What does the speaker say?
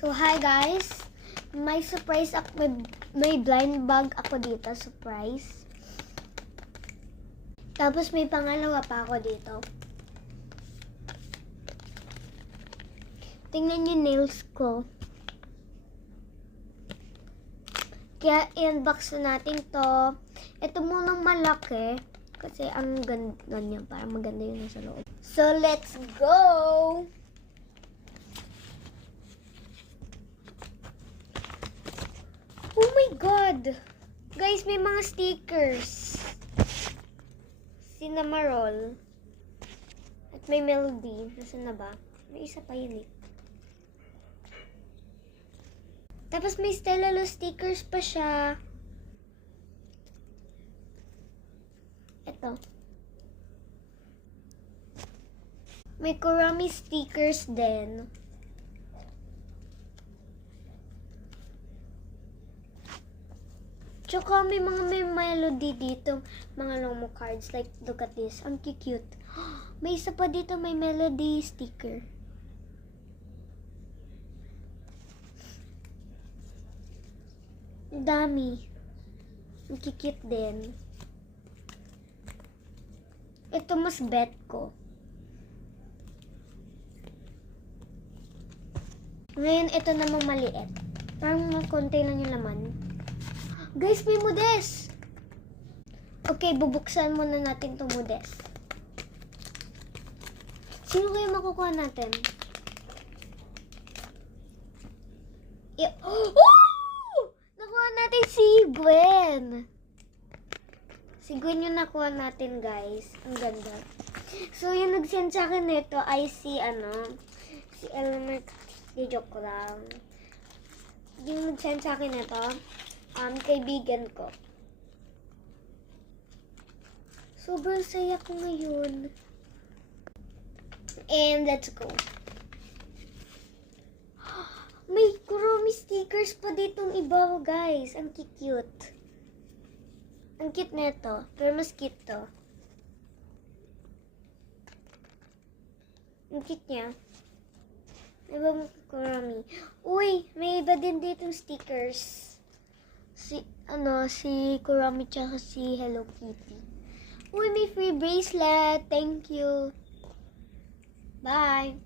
So, hi guys. May surprise ako. May blind bag ako dito. Surprise. Tapos may pangalawa pa ako dito. Tingnan yung nails ko. Kaya i-unbox na natin to. Ito munang malaki. Kasi ang ganda niya. Parang maganda yun sa loob. So, let's go! Oh my God! Guys, may mga stickers. Cinnamoroll. At may melody. Nasaan na ba? May isa pa yun eh. Tapos may Stellalo stickers pa siya. Ito. May Kurami stickers din. Tsaka may melody dito. Mga Lomo cards. Like, look at this. Ang cute. May isa pa dito. May melody sticker. Ang dami. Ang cute din. Ito mas bet ko. Ngayon, ito namang maliit. Parang konti lang yung laman. Guys, may Mudes! Okay, bubuksan muna natin itong Mudes. Sino kaya makukuha natin? Oh! Nakuha natin si Gwen! Si Gwen yung nakuha natin, guys. Ang ganda. So, yung nag-send sa akin nito ay si Elmer. Di joke ko lang. Yung nag-send sa akin nito, kaibigan ko. Sobrang saya ko ngayon. And let's go. May Kurami stickers pa ditong iba, guys. Ang cute. Ang cute nito. Pero mas cute to. Ang cute niya. Iba mo Kurami. Uy, may iba din ditong stickers. Si Kurami tsaka si Hello Kitty. Uy, may free bracelet. Thank you. Bye.